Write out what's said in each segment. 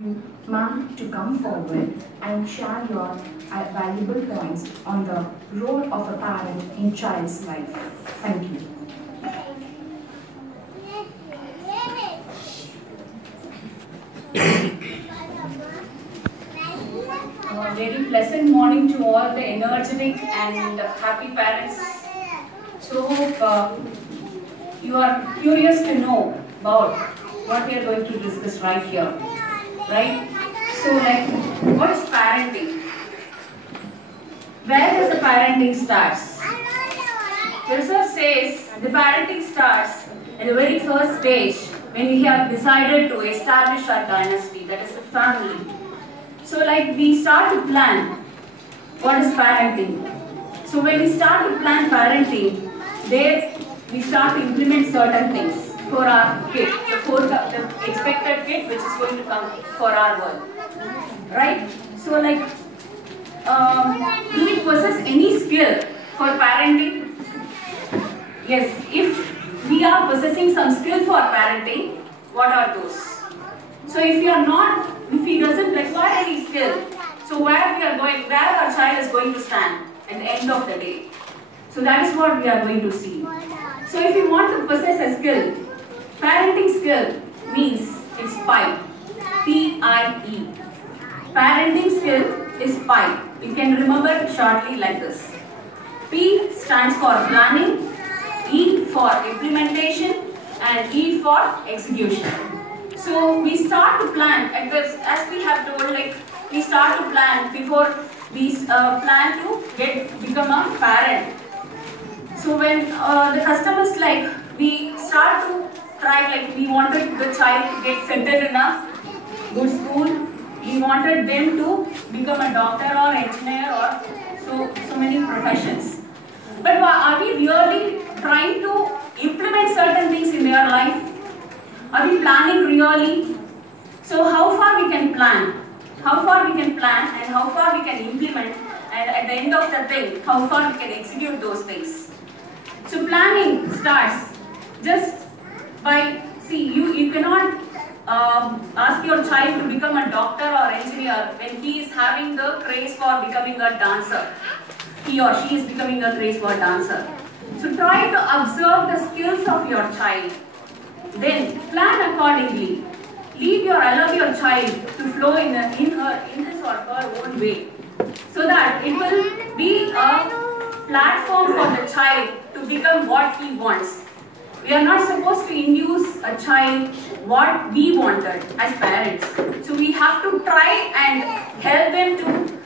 Ma'am, to come forward and share your valuable points on the role of a parent in child's life. Thank you. A very pleasant morning to all the energetic and happy parents. So hope you are curious to know about what we are going to discuss right here. Right? So what is parenting? Where does the parenting starts? The research says the parenting starts at the very first stage when we have decided to establish our dynasty, that is the family. So we start to plan what is parenting. So when we start to plan parenting, there we start to implement certain things for our kid, the expected kid which is going to come for our world. Right? So do we possess any skill for parenting? Yes, if we are possessing some skill for parenting, what are those? So if he doesn't require any skill, so where our child is going to stand at the end of the day. So that is what we are going to see. So if you want to possess a skill, parenting skill means it's PIE. P-I-E. Parenting skill is PIE. You can remember it shortly like this. P stands for planning, E for implementation, and E for execution. So we start to plan, as we have told, we start to plan before we plan to become a parent. So when the customers we start to try, we wanted the child to get settled in a good school, we wanted them to become a doctor or engineer or so many professions. But are we really trying to implement certain things in their life? Are we planning really? So how far we can plan? How far we can plan and how far we can implement, and at the end of the thing, how far we can execute those things. So planning starts just by, you cannot ask your child to become a doctor or engineer when he is having the craze for becoming a dancer. He or she is becoming a craze for dancer. So try to observe the skills of your child. Then plan accordingly. Allow your child to flow in his or her own way, so that it will be a platform for the child to become what he wants. We are not supposed to induce a child what we wanted as parents. So we have to try and help them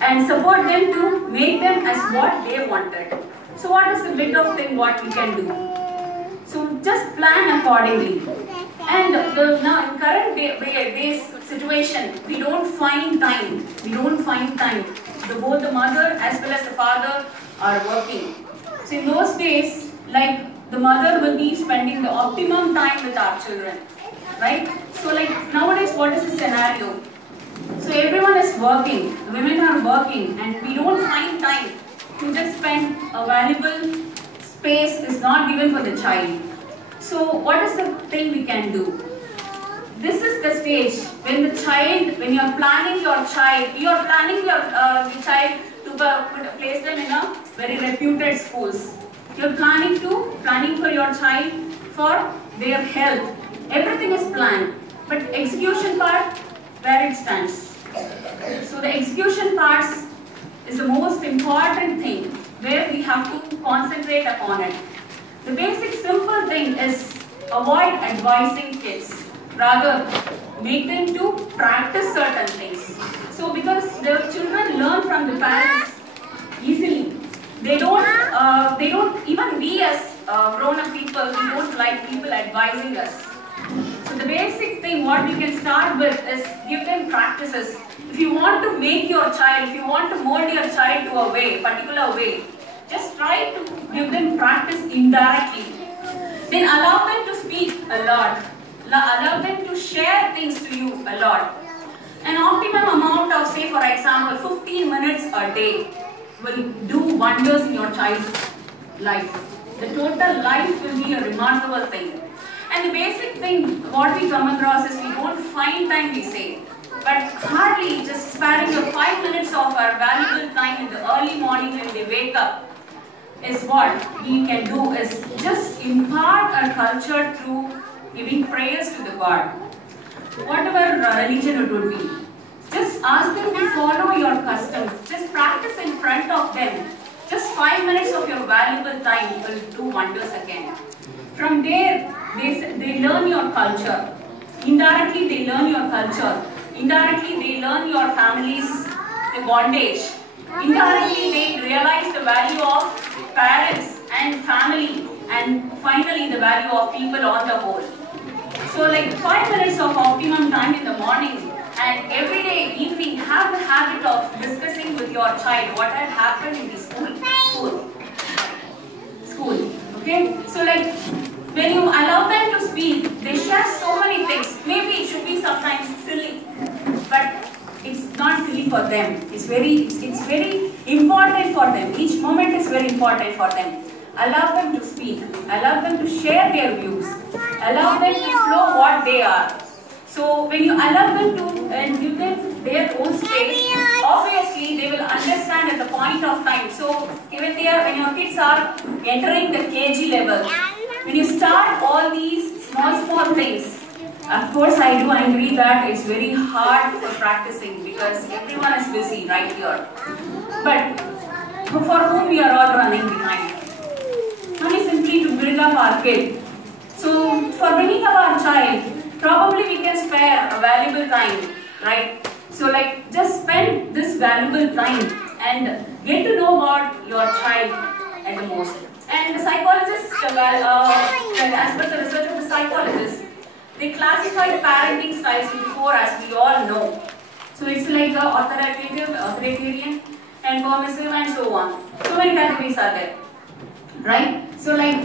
and support them to make them as what they wanted. So what is the bit of thing what we can do? So just plan accordingly. And now in current day's situation, we don't find time. Both the mother as well as the father are working. So in those days, the mother will be spending the optimum time with our children, right? So nowadays, what is the scenario? So everyone is working, the women are working, and we don't find time to just spend a valuable space is not given for the child. So what is the thing we can do? This is the stage when when you are planning your child, you are planning your child to place them in a very reputed schools. You are planning for your child for their health. Everything is planned, but execution part, where it stands. So the execution parts is the most important thing where we have to concentrate upon it. The basic simple thing is avoid advising kids. Rather, make them to practice certain things. So because the children learn from the parents easily. They don't, even we as grown-up people, we don't like people advising us. So the basic thing what we can start with is give them practices. If you want to make your child, if you want to mold your child to a particular way, just try to give them practice indirectly. Then allow them to speak a lot. Allow them to share things to you a lot. An optimum amount of, say for example, 15 minutes a day will do wonders in your child's life. The total life will be a remarkable thing. And the basic thing, what we come across is we don't find time, we say. But hardly just sparing the 5 minutes of our valuable time in the early morning when they wake up is what we can do, is just impart our culture through giving prayers to the God. Whatever religion it would be. Just ask them to follow your customs. Just practice in front of them. Just 5 minutes of your valuable time will do wonders again. From there, they learn your culture. Indirectly, they learn your culture. Indirectly, they learn your family's bondage. Indirectly, they realize the value of parents and family, and finally the value of people on the whole. So like 5 minutes of optimum time in the morning, and every day evening have the habit of discussing with your child what had happened in the school. Okay? So like when you allow them to speak, they share so many things. Maybe it should be sometimes silly, but it's not silly for them. It's very important for them. Each moment is very important for them. Allow them to speak. Allow them to share their views. Allow them to flow what they are. So when you allow them to and give them their own space, obviously they will understand at the point of time. So when your kids are entering the KG level, when you start all these small things, of course I do agree that it's very hard for practicing because everyone is busy right here. But for whom we are all running behind? Only simply to build up our kid. So for bringing up our child, probably we can spare a valuable time, right? So like just spend this valuable time and get to know about your child at the most. And the psychologists, as per the research of the psychologists, they classify parenting styles into 4, as we all know. So it's like authoritative, authoritarian, and permissive, and so on. So many categories are there, right? So like,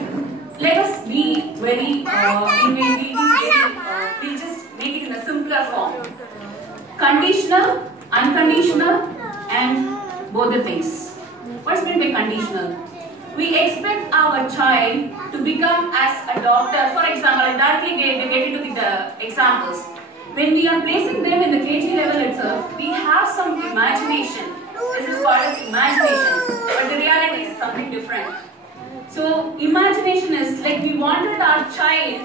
let us be very we'll just make it in a simpler form. Conditional, unconditional, and both the things. What's meant by conditional? We expect our child to become as a doctor. For example, I directly get into the examples. When we are placing them in the KG level itself, we have some imagination. This is called as imagination, but the reality is something different. So imagination is like we wanted our child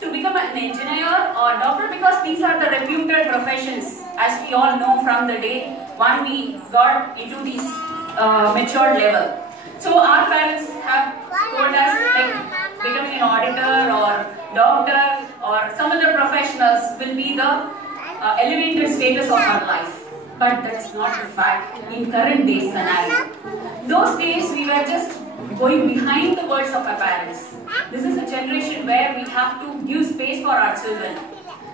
to become an engineer or doctor because these are the reputed professions, as we all know from the day when we got into this matured level. So our parents have told us like becoming an auditor or doctor or some other professionals will be the elevated status of our life. But that's not the fact in current day scenario. Those days we were just going behind the words of our parents. This is a generation where we have to give space for our children.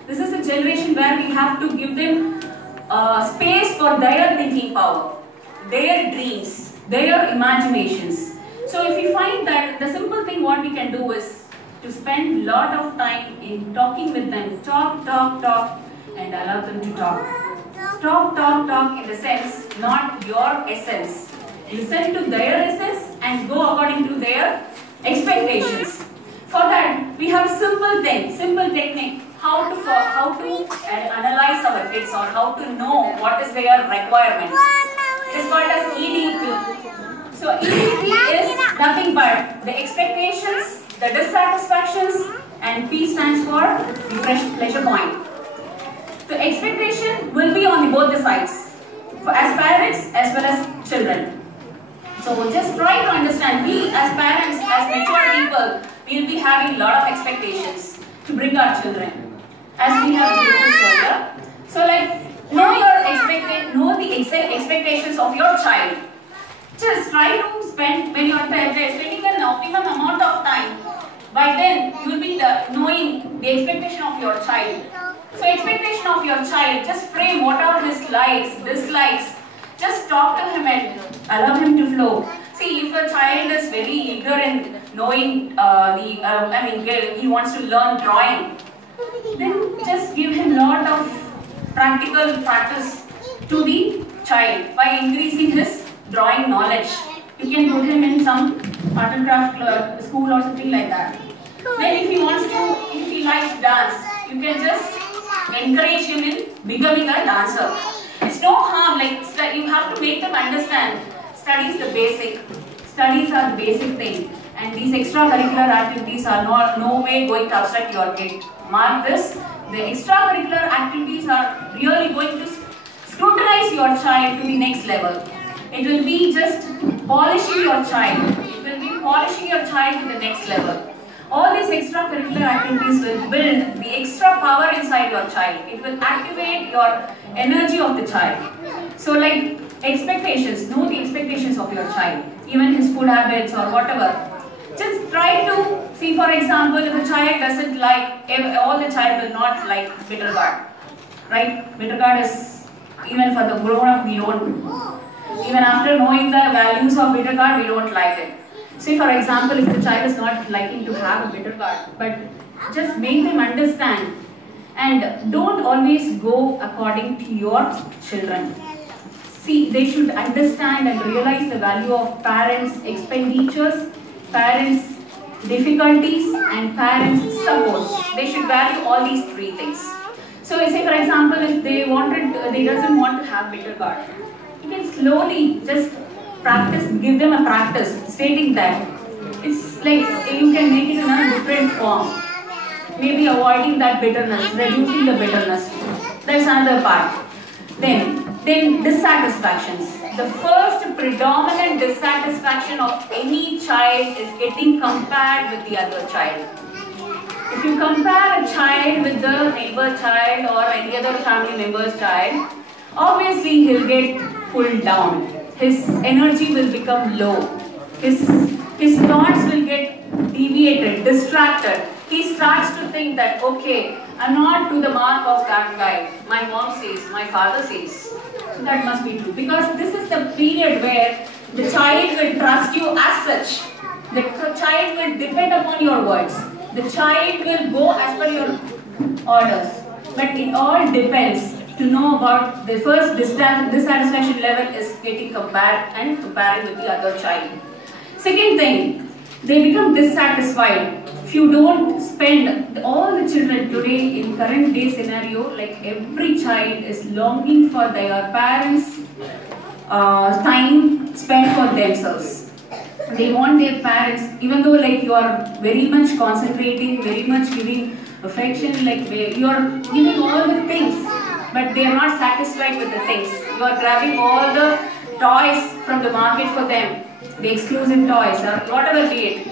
This is a generation where we have to give them space for their thinking power, their dreams, their imaginations. So if we find that the simple thing what we can do is to spend a lot of time in talking with them, talk, and allow them to talk. Talk in the sense, not your essence. Listen to their essence and go according to their expectations. For that, we have simple technique, how to analyze our kids or how to know what is their requirements. It is called as EDP. So EDP is nothing but the expectations, the dissatisfactions, and P stands for the pleasure point. The expectation will be on both the sides, as parents as well as children. So just try to understand, we as parents, as mature people, we will be having a lot of expectations to bring our children, as we have discussed earlier. So like, know the expectations of your child. Just try to spend, when you are spending an optimum amount of time, by then you will be knowing the expectation of your child. So expectation of your child, just frame what are his likes, dislikes. Just talk to him and allow him to flow. See, if a child is very eager in knowing he wants to learn drawing, then just give him a lot of practical practice to the child by increasing his drawing knowledge. You can put him in some art and craft school or something like that. Then if he wants to likes dance, you can just encourage him in becoming a dancer. It's no harm, like you have to make them understand study is the basic. Studies are the basic thing, and these extracurricular activities are no way going to obstruct your kid. Mark this, the extracurricular activities are really going to scrutinize your child to the next level. It will be just polishing your child. It will be polishing your child to the next level. All these extracurricular activities will build the extra power inside your child. It will activate your energy of the child. So like expectations, know the expectations of your child, even his food habits or whatever. Just try to see, for example, if a child doesn't like, all the child will not like bitter gourd, right? Bitter gourd is, even for the grown up, we don't, even after knowing the values of bitter gourd, we don't like it. Say for example, if the child is not liking to have a bitter gourd, but just make them understand, and don't always go according to your children. See, they should understand and realize the value of parents' expenditures, parents' difficulties, and parents' support. They should value all these three things. So say for example, if they doesn't want to have bitter gourd, you can slowly just practice, give them a practice, stating that it's like you can make it in a different form. Maybe avoiding that bitterness, reducing the bitterness. That's another part. Then dissatisfactions. The first predominant dissatisfaction of any child is getting compared with the other child. If you compare a child with the neighbor child or any other family member's child, obviously he'll get pulled down. His energy will become low. His thoughts will get deviated, distracted. He starts to think that, okay, I'm not to the mark of that guy. My mom says, my father says. So that must be true. Because this is the period where the child will trust you as such. The child will depend upon your words. The child will go as per your orders. But it all depends to know about the first dissatisfaction level is getting compared and comparing with the other child. Second thing, they become dissatisfied. If you don't spend, all the children today in current day scenario, like every child is longing for their parents' time spent for themselves. They want their parents, even though like you are very much concentrating, very much giving affection, like you are giving all the things, but they are not satisfied with the things. You are grabbing all the toys from the market for them, the exclusive toys or whatever be it.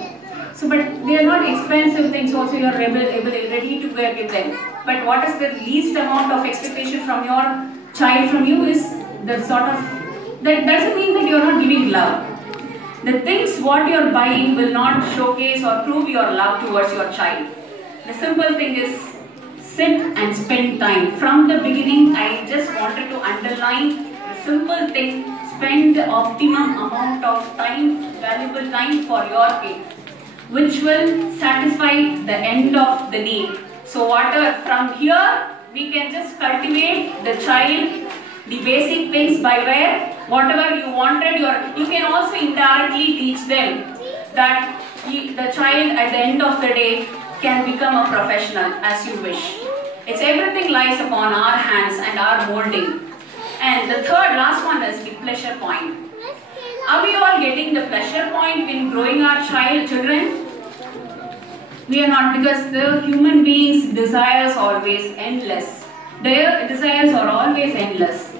So, but they are not expensive things also, you are ready to give them. But what is the least amount of expectation from your child from you is the sort of, that doesn't mean that you are not giving love. The things what you are buying will not showcase or prove your love towards your child. The simple thing is, sit and spend time. From the beginning, I just wanted to underline the simple thing, spend the optimum amount of time, valuable time for your kid, which will satisfy the end of the need. So whatever, from here, we can just cultivate the child, the basic things by where, whatever you wanted, you can also indirectly teach them that the child at the end of the day can become a professional as you wish. It's everything lies upon our hands and our molding. And the third, last one is the pleasure point. Are we all getting the pleasure point in growing our children? We are not, because the human beings' desires always endless. Their desires are always endless.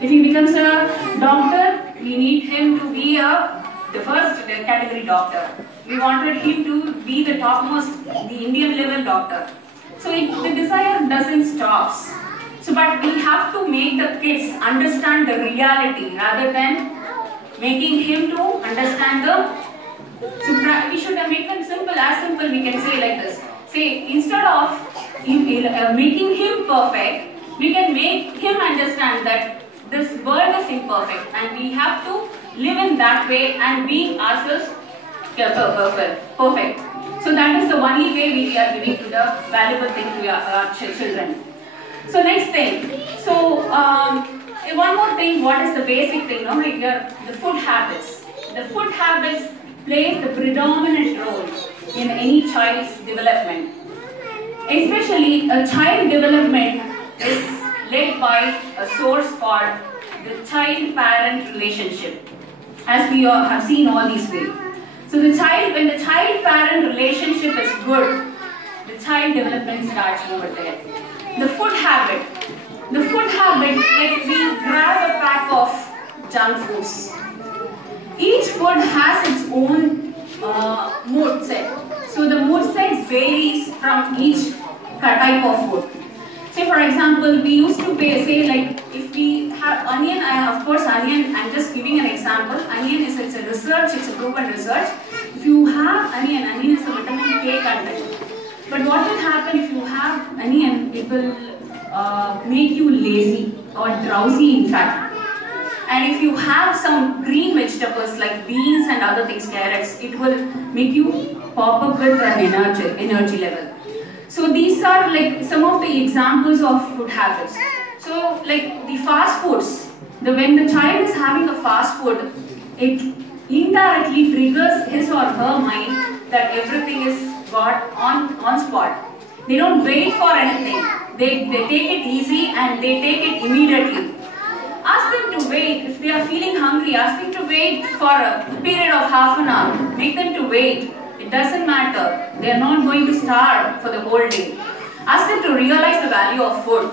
If he becomes a doctor, we need him to be the first category doctor. We wanted him to be the topmost, the Indian level doctor. So the desire doesn't stop. So, but we have to make the kids understand the reality rather than making him to understand so we should make them simple, as simple we can say like this. Say, instead of making him perfect, we can make him understand that this world is imperfect and we have to live in that way and be ourselves perfect. So that is the only way we are giving to the valuable thing to our children. So next thing, so one more thing, what is the basic thing, no? Like the food habits. The food habits play the predominant role in any child's development. Especially a child development is led by a source called the child-parent relationship, as we have seen all these ways. So when the child-parent relationship is good, the child development starts over there. The food habit, like we grab a pack of junk foods. Each food has its own mood set. So the mood set varies from each type of food. Say for example, we used to say like if we have onion, of course onion, I'm just giving an example. Onion it's a proven research. If you have onion is a vitamin K content. But what will happen if you have onion, it will make you lazy or drowsy in fact. And if you have some green vegetables like beans and other things, carrots, it will make you pop up with an energy level. So these are like some of the examples of food habits. So like the fast foods, when the child is having a fast food, it indirectly triggers his or her mind that everything is got on spot. They don't wait for anything. They take it easy and they take it immediately. Ask them to wait. If they are feeling hungry, ask them to wait for a period of half an hour. Make them to wait. It doesn't matter. They are not going to starve for the whole day. Ask them to realize the value of food.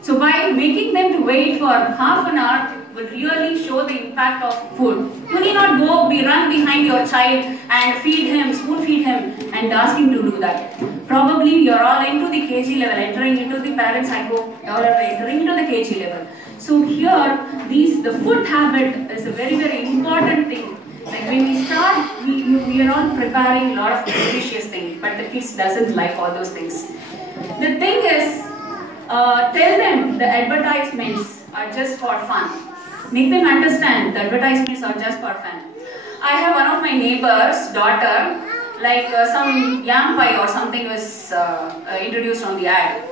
So by making them to wait for half an hour will really show the impact of food. You need not run behind your child and feed him, spoon feed him and ask him to do that. Probably you are all into the KG level, entering into the parents, I hope you are entering into the KG level. So here, the food habit is a very, very important thing. Like when we start, we are all preparing a lot of delicious things, but the kids doesn't like all those things. The thing is, tell them the advertisements are just for fun. Make them understand the advertisements are just for fun. I have one of my neighbor's daughter, like some yam pie or something was introduced on the ad.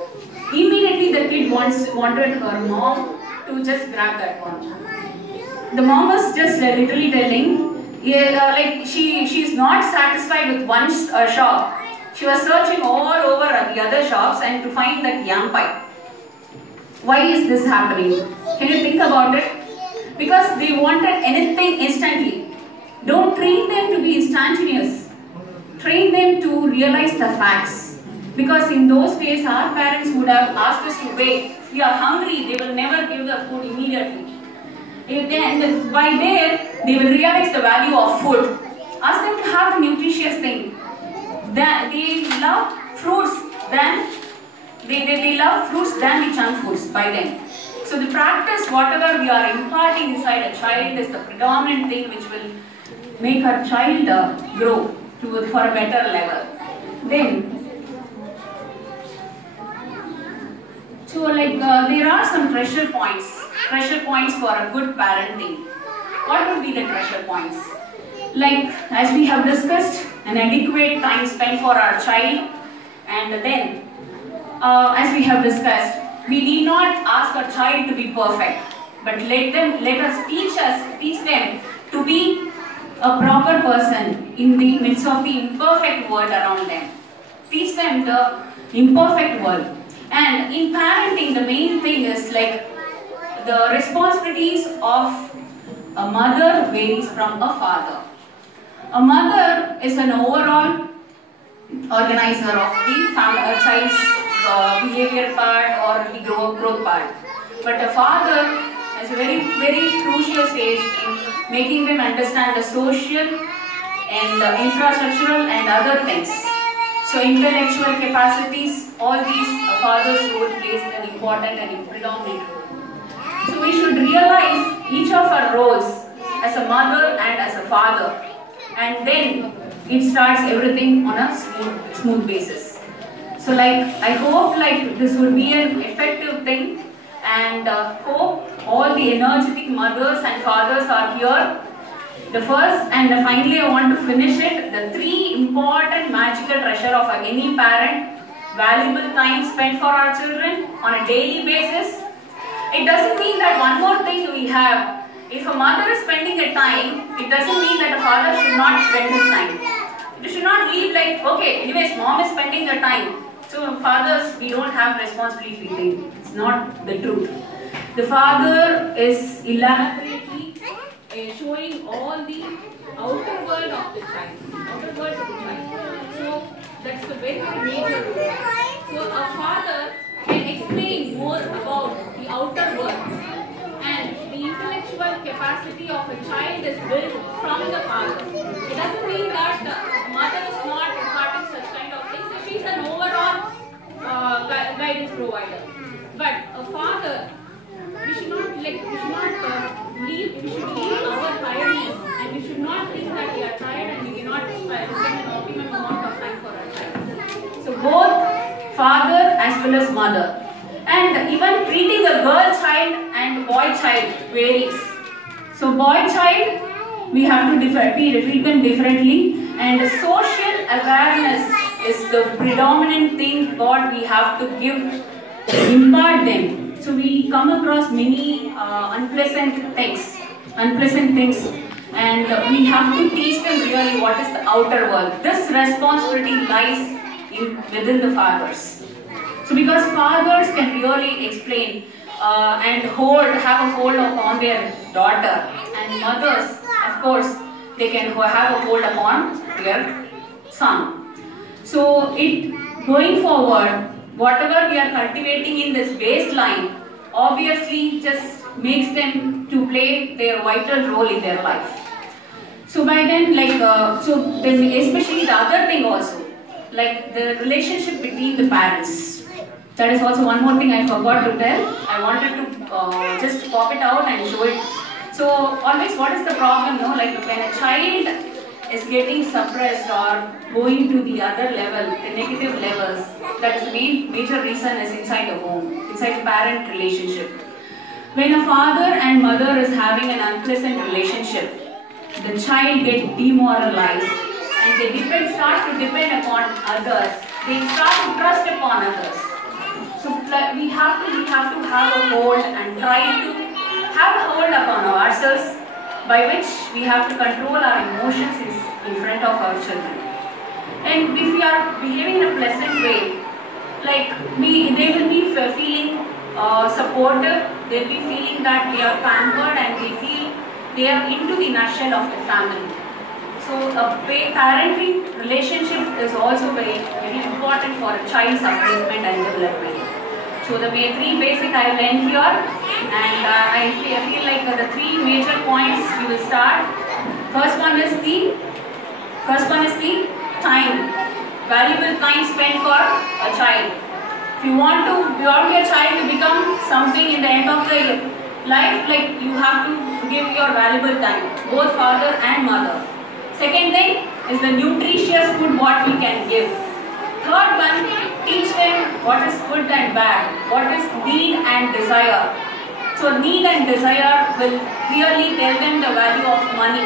Immediately the kid wanted her mom to just grab that one. The mom was just literally telling, like she's not satisfied with one shop. She was searching all over the other shops and to find that yam pie. Why is this happening? Can you think about it? Because they wanted anything instantly. Don't train them to be instantaneous. Train them to realize the facts. Because in those days, our parents would have asked us to wait. If we are hungry, they will never give the food immediately. And by there, they will realize the value of food. Ask them to have a nutritious thing. They love fruits than they love fruits than the junk foods by them. So the practice, whatever we are imparting inside a child, is the predominant thing which will make our child grow for a better level. Then, so like there are some pressure points for a good parenting. What would be the pressure points? Like as we have discussed, an adequate time spent for our child, and then as we have discussed, we need not ask our child to be perfect, but let us teach them to be a proper person in the midst of the imperfect world around them. Teach them the imperfect world. And in parenting, the main thing is like the responsibilities of a mother varies from a father. A mother is an overall organizer of the child's behavior part or the growth part. But a father has a very, very crucial stage in making them understand the social and infrastructural and other things. So intellectual capacities, all these father's role plays an important and predominant role. So we should realize each of our roles as a mother and as a father, and then it starts everything on a smooth basis. So I hope this would be an effective thing, and hope all the energetic mothers and fathers are here. The first and finally I want to finish it, the 3 important magical treasure of any parent: valuable time spent for our children on a daily basis. It doesn't mean that one more thing we have. If a mother is spending a time, it doesn't mean that a father should not spend his time. You should not leave like, okay, anyways, mom is spending her time, So fathers, we don't have responsibility feeling. It's not the truth. The father is elaborately showing all the outer world of the child. Outer world of the child. So that's a very, very major role. So a father can explain more about the outer world. And the intellectual capacity of a child is built from the father. It doesn't mean that the mother is not imparting such kind of things. So she is an overall guidance provider. But a father, we should not leave our tiredness, and we should not think that we are tired and we cannot spend an optimum amount of time for our child. So both father as well as mother. And even treating the girl child and boy child varies. So boy child, we have to treat them differently, and social awareness is the predominant thing what we have to impart them. So we come across many unpleasant things, and we have to teach them really what is the outer world. This responsibility lies within the fathers. So because fathers can really explain and have a hold upon their daughter, and mothers, of course, they can have a hold upon their son. So going forward, whatever we are cultivating in this baseline, obviously just makes them to play their vital role in their life. So by then, especially the other thing also, like the relationship between the parents. That is also one more thing I forgot to tell. I wanted to just pop it out and show it. So always, what is the problem? No, like when a child is getting suppressed or going to the other level, the negative levels, that is the major reason is inside the home, inside the parent relationship. When a father and mother is having an unpleasant relationship, the child gets demoralized and they start to depend upon others. They start to trust upon others. So we have to have a hold and try to have a hold upon ourselves, by which we have to control our emotions in front of our children. And if we are behaving in a pleasant way, like they will be feeling supportive, they will be feeling that they are pampered, and they feel they are into the nutshell of the family. So a parenting relationship is also very, very important for a child's upliftment and development. So the three basic I will end here, and I feel like the three major points we will start. First one is the time, valuable time spent for a child. If you want your child to become something in the end of the life, like you have to give your valuable time, both father and mother. Second thing is the nutritious food what we can give. Third one, teach them what is good and bad, what is need and desire. So need and desire will really tell them the value of money.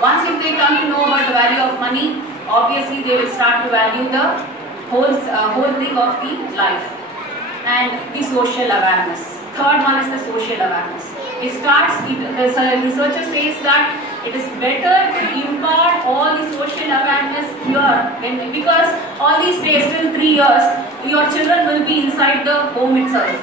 Once if they come to know about the value of money, obviously they will start to value the whole thing of the life. And the social awareness. Third one is the social awareness. The researcher says that it is better to impart all the social awareness here, because all these days till 3 years, your children will be inside the home itself.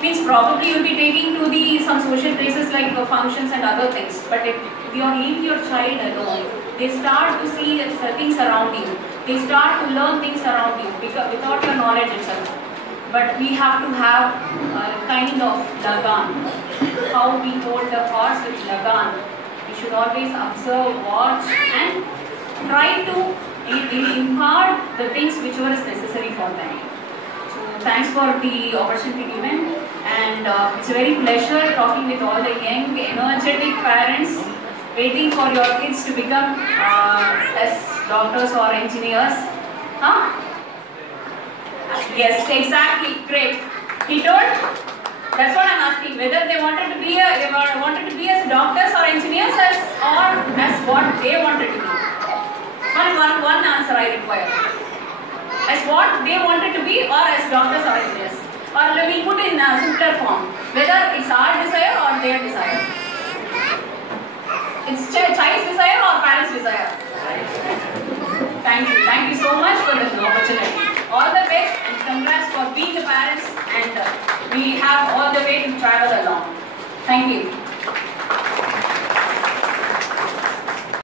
Means probably you will be taking to some social places like functions and other things. But if you leave your child alone, they start to see things around you. They start to learn things around you without your knowledge itself. But we have to have a kind of lagan. How we hold the horse with lagan. We should always observe, watch, and try to impart the things whichever is necessary for them. So thanks for the opportunity given, and it's a very pleasure talking with all the young, energetic parents waiting for your kids to become as doctors or engineers. Huh? Yes, exactly. Great. He told. That's what I'm asking. Whether they wanted to be as doctors or engineers, or as what they wanted to be. One answer I require. As what they wanted to be, or as doctors or engineers. Or we'll put in a simpler form. Whether it's our desire or their desire. It's child's desire or parents' desire. Thank you. Thank you so much for this opportunity. All Thank you.